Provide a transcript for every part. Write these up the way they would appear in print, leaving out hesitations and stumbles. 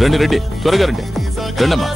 రండి రండి, త్వరగా రండి, రండమ్మా.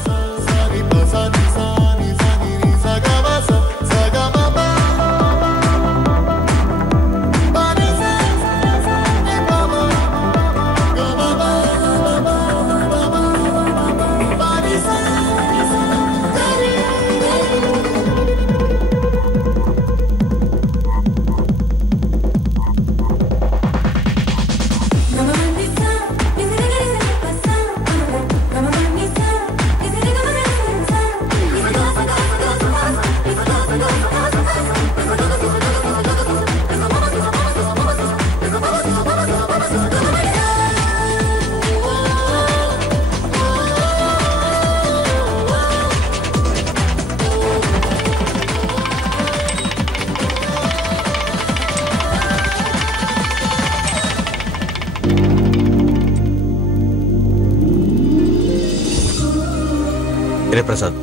రే ప్రసాద్,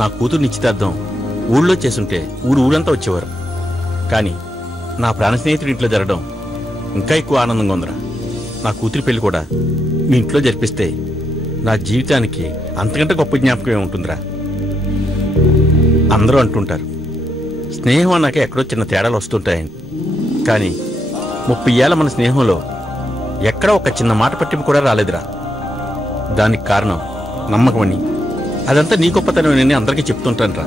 నా కూతురు నిశ్చితార్థం ఊళ్ళో చేసుంటే ఊరంతా వచ్చేవారు. కానీ నా ప్రాణ స్నేహితుడి ఇంట్లో జరగడం ఇంకా ఎక్కువ ఆనందంగా ఉందిరా. నా కూతురి పెళ్లి కూడా మీ ఇంట్లో జరిపిస్తే నా జీవితానికి అంతకంటే గొప్ప జ్ఞాపకమే ఉంటుందిరా. అందరూ అంటుంటారు స్నేహం అన్నాక ఎక్కడో చిన్న తేడాలు వస్తుంటాయని. కానీ 30 ఏళ్ల మన స్నేహంలో ఎక్కడ ఒక చిన్న మాట పట్టింపు కూడా రాలేదురా. దానికి కారణం నమ్మకమని, అదంతా నీ గొప్పతనం నేను అందరికీ చెప్తుంటాను రా.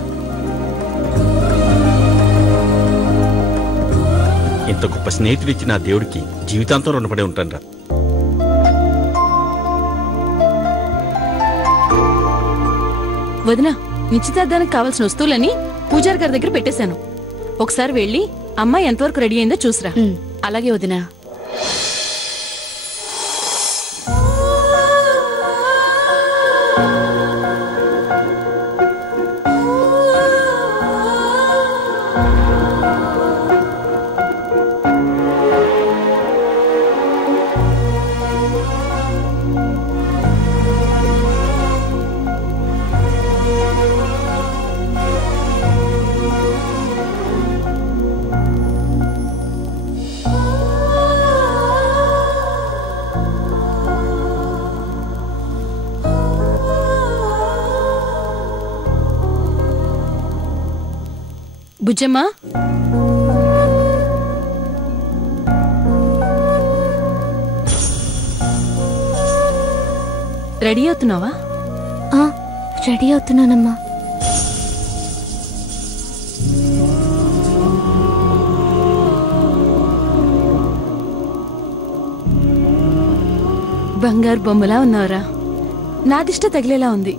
ఇంత గొప్ప స్నేహితుడిచ్చి నా దేవుడికి జీవితాంతం రుణపడి ఉంటాను రా. వదినా, నిశ్చితార్థానికి కావాల్సిన వస్తువులని పూజారి గారి దగ్గర పెట్టేశాను. ఒకసారి వెళ్ళి అమ్మాయి ఎంతవరకు రెడీ అయిందో చూసిరా. అలాగే వదినా. బుజ్జమ్మా, రెడీ అవుతున్నావా? రెడీ అవుతున్నానమ్మా. బంగారు బొమ్మలా ఉన్నావురా. నాదిష్ట తగిలేలా ఉంది.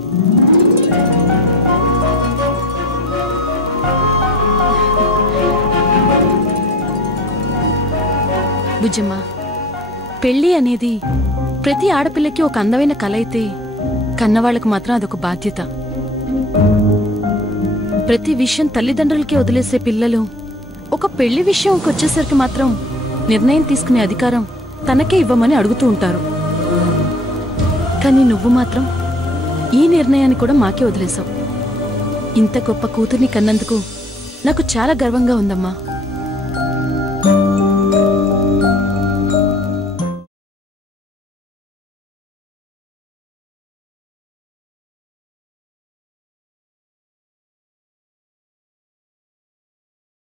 బుజ్జమ్మ, పెళ్లి అనేది ప్రతి ఆడపిల్లకి ఒక అందమైన కల అయితే కన్నవాళ్లకు మాత్రం అదొక బాధ్యత. ప్రతి విషయం తల్లిదండ్రులకి వదిలేసే పిల్లలు ఒక పెళ్లి విషయంకి వచ్చేసరికి మాత్రం నిర్ణయం తీసుకునే అధికారం తనకే ఇవ్వమని అడుగుతూ ఉంటారు. కానీ నువ్వు మాత్రం ఈ నిర్ణయాన్ని కూడా మాకే వదిలేశావు. ఇంత గొప్ప కూతుర్ని కన్నందుకు నాకు చాలా గర్వంగా ఉందమ్మా.